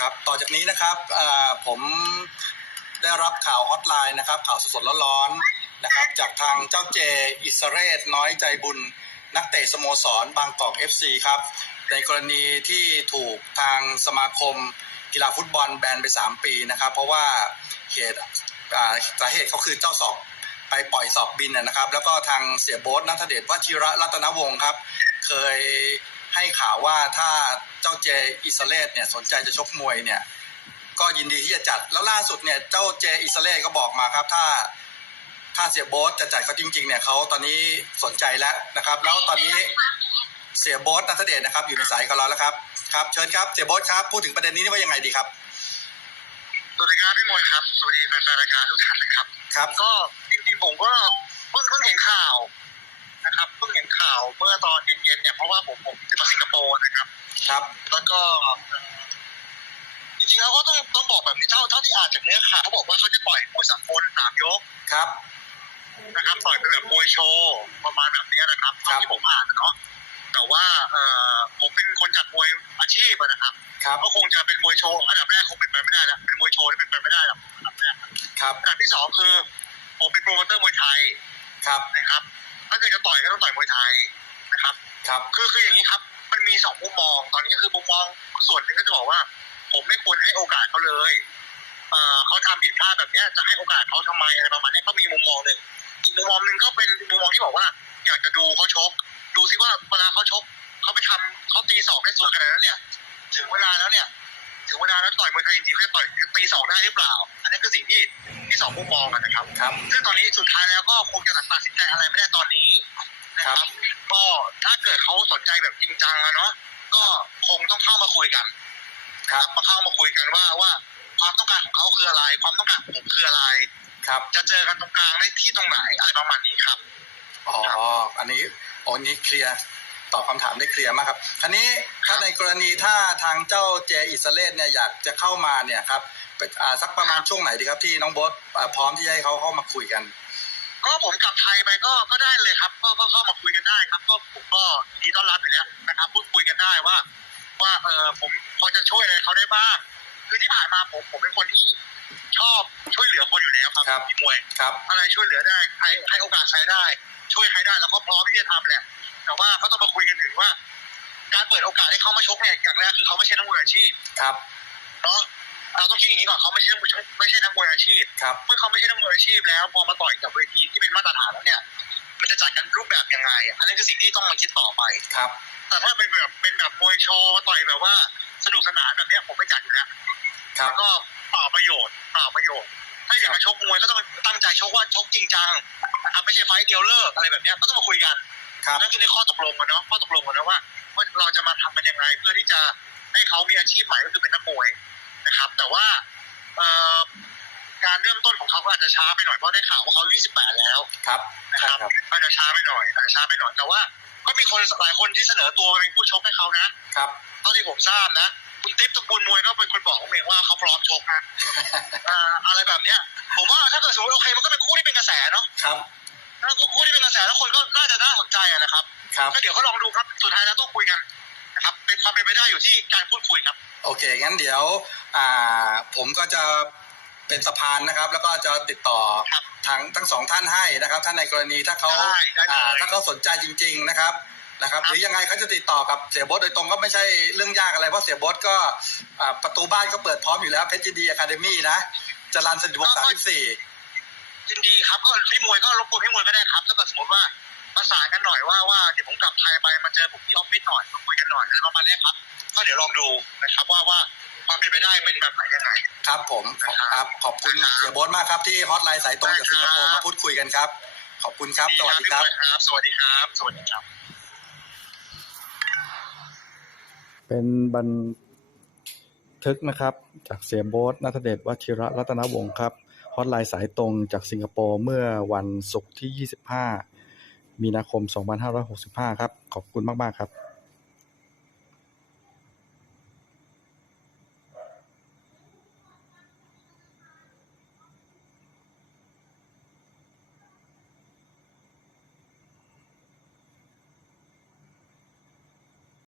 ครับต่อจากนี้นะครับผมได้รับข่าวฮอตไลน์นะครับข่าวสดๆร้อนๆนะครับจากทางเจ้าเจอิสเรศน้อยใจบุญ นักเตะสโมสรบางกอก FC ครับในกรณีที่ถูกทางสมาคมกีฬาฟุตบอลแบนไป 3 ปีนะครับ เพราะว่าเหตุสาเหตุเขาคือเจ้าสอบไปปล่อยสอบบินนะนะครับ แล้วก็ทางเสียโบ๊ทนัทเดชวชิระรัตนวงศ์ครับ เคย ให้ข่าวว่าถ้าเจ้าเจอิสเรศเนี่ยสนใจจะชกมวยเนี่ยก็ยินดีที่จะจัดแล้วล่าสุดเนี่ยเจ้าเจอิสเรศก็บอกมาครับ ถ้าถ้าเสียโบ๊ทจะจัดเขาจริง ๆเนี่ยเขาตอนนี้สนใจแล้วนะครับ แล้วตอนนี้เสียโบ๊ทนัทเดชนะครับ อยู่ในสายกับเราแล้วครับครับเชิญครับเสียโบ๊ทครับพูดถึงประเด็นนี้ว่ายังไงดีครับสวัสดีครับพี่มวยครับสวัสดีแฟนๆรายการทุกท่านนะครับ ครับ ก็จริงๆผมก็เพิ่งเพิ่งเห็นข่าวนะครับเพิ่งเห็นข่าวเมื่อตอนเย็นๆเนี่ยเพราะว่าผมผมจะมาสิงคโปร์นะครับ ครับ แล้วก็เอ่อจริงๆแล้วก็ต้องต้องบอกแบบนี้เท่าเท่าที่อ่านจากเนื้อข่าวเขาบอกว่าเขาจะปล่อยมวยสากลสามยกครับ นะครับปล่อยเป็นแบบมวยโชว์ประมาณแบบนี้นะครับครัเท่าบที่ผมอ่านนะเนาะแต่ว่าเอ่อผมเป็นคนจัดมวยอาชีพอะนะครับครับก็คงจะเป็นมวยโชว์อันดับแรกคงเป็นไปไม่ได้แล้วเป็นมวยโชว์ที่เป็นไปไม่ได้หรอกอันดับแรกครับอันดับที่สองคือ ผมเป็นโปรโมเตอร์มวยไทยครับนะครับถ้า เกิดจะต่อยก็ต้องต่อยมวยไทยนะครับ ครับ คือคืออย่างนี้ครับ มันมีสองมุมมอง ตอนนี้คือมุมมองส่วนหนึ่งก็จะบอกว่า ผมไม่ควรให้โอกาสเขาเลยเอ่อเขาทำผิดพลาดแบบเนี้ยจะให้โอกาสเขาทำไมอะไรประมาณนี้ก็มีมุมมองหนึ่งอีกมุมมองหนึ่งก็เป็นมุมมองที่บอกว่า อยากจะดูเขาชก ดูซิว่าเวลาเขาชกเขาไปทำเขาตีสองได้สวยขนาดนั้นเนี่ย ถึงเวลาแล้วเนี่ยถึงเวลาแล้วต่อยมวยไทยจริงๆเขาจะต่อยตีสองได้หรือเปล่า อันนี้คือสิ่งที่ที่สองมุมมองกันนะครับครับซึ่งตอนนี้สุดท้ายแล้วก็คงจะตัดสินใจอะไรไม่ได้ตอนนี้ นะครับ ก็ถ้าเกิดเขาสนใจแบบจริงจังอะเนาะก็คงต้องเข้ามาคุยกัน ครับมาเข้ามาคุยกันว่าว่าความต้องการของเขาคืออะไร ความต้องการของผมคืออะไร ครับ จะเจอกันตรงกลางได้ที่ตรงไหนอะไรประมาณนี้ครับอ๋ออันนี้อ๋ออันนี้เคลียร์ตอบคำถามได้เคลียร์มากครับคราวนี้ถ้าในกรณีถ้าทางเจ้าเจอิสเลสเนี่ยอยากจะเข้ามาเนี่ยครับเป็นอ่าสักประมาณช่วงไหนดีครับที่น้องโบ๊ทอ่าพร้อมที่จะให้เขาเข้ามาคุยกัน ก็ผมกลับไทยไปก็ก็ได้เลยครับ ก็ก็เข้ามาคุยกันได้ครับ ก็ผมก็ยินดีต้อนรับอยู่แล้วนะครับพูดคุยกันได้ว่า ว่าเออผมพอจะช่วยอะไรเขาได้บ้างคือที่ผ่านมาผมผมเป็นคนที่ชอบช่วยเหลือคนอยู่แล้วครับครับพี่มวยครับ อะไรช่วยเหลือได้ใครให้โอกาสใครได้ ช่วยใครได้แล้วก็พร้อมที่จะทำแหละแต่ว่าก็ต้องมาคุยกันถึงว่า การเปิดโอกาสให้เขามาชกเนี่ยอย่างแรกคือเขาไม่ใช่นักมวยอาชีพครับเนาะเรา ต้องคิดอย่างนี้ก่อนเขาไม่ใช่นักมวยไม่ใช่นักมวยอาชีพครับเมื่อเขาไม่ใช่นักมวยอาชีพแล้วพอมาต่อยกับเวทีที่เป็นมาตรฐานแล้วเนี่ยมันจะจัดกันรูปแบบยังไงอันนี้คือสิ่งที่ต้องมาคิดต่อไปครับ แต่ถ้าเป็นแบบเป็นแบบมวยโชว์ต่อยแบบว่าสนุกสนานแบบเนี้ยผมไม่จัดอยู่แล้วครับแล้วก็เปล่าประโยชน์เปล่าประโยชน์ ถ้าอยากมาชกมวยก็ต้องตั้งใจชกว่าชกจริงจังนะครับไม่ใช่ไฟต์เดียวเลิกอะไรแบบเนี้ยก็ต้องมาคุยกันครับนั่นคือในข้อตกลงกันเนาะข้อตกลงกันนะว่าว่าเราจะมาทำกันยังไงเพื่อที่จะให้เขามีอาชีพใหม่ก็คือเป็นนักมวย นะครับ แต่ว่าเอ่อการเริ่มต้นของเขาก็อาจจะช้าไปหน่อยเพราะได้ข่าวว่าเขาอายุ28 แล้วครับนะใช่ครับครับอาจจะช้าไปหน่อยอาจจะช้าไปหน่อยแต่ว่าก็มีคนหลายคนที่เสนอตัวมาเป็นผู้ชกให้เขานะครับเท่าที่ผมทราบนะคุณติ๊บตระกูลมวยก็เป็นคนบอกผมเองว่าเขาพร้อมชกนะอ่าอะไรแบบเนี้ย ผมว่าถ้าเกิดสมมติโอเคมันก็เป็นคู่ที่เป็นกระแสเนาะครับถ้าคู่ที่เป็นกระแสแล้วคนก็น่าจะน่าสนใจอะนะครับครับ ก็เดี๋ยวเขาลองดูครับสุดท้ายแล้วต้องคุยกันนะ ครับเป็นความเป็นไปได้อยู่ที่การพูดคุยครับ โอเค งั้นเดี๋ยวอ่าผมก็จะเป็นสะพานนะครับ แล้วก็จะติดต่อครับทางทั้งสองท่านให้นะครับถ้าในกรณีถ้าเขาได้ได้เลย อ่าถ้าเขาสนใจจริง ๆนะครับนะครับครับ หรือยังไงเขาจะติดต่อกับเสียโบดโดยตรงก็ไม่ใช่เรื่องยากอะไรเพราะเสียโบดก็อ่าประตูบ้านก็เปิดพร้อมอยู่แล้วเพชรดีอะคาเดมี่นะจรันสนิทวงศ์สามสิบสี่ยินดีครับก็พี่มวยก็รบกวนพี่มวยก็ได้ครับถ้าเกิดสมมติว่า ประสานกันหน่อยว่าว่าเดี๋ยวผมกลับไทยไปมาเจอผมที่ออฟฟิศหน่อยมาคุยกันหน่อยอะไรประมาณนี้ครับ ก็เดี๋ยวลองดูนะครับว่าว่าความเป็นไปได้เป็นแบบไหนยังไงครับผมครับขอบคุณครับเสียโบดมากครับที่ฮอตไลน์สายตรงจากสิงคโปร์ครับมาพูดคุยกันครับ ขอบคุณครับสวัสดีครับพี่มวยครับสวัสดีครับสวัสดีครับ เป็นบันทึกนะครับ จากเสียโบ๊ทนัทเดชวชิระรัตนวงศ์ครับฮอตไลน์สายตรงจากสิงคโปร์เมื่อวันศุกร์ที่ 25 มีนาคม 2565 ครับ ขอบคุณมาก ๆ ครับ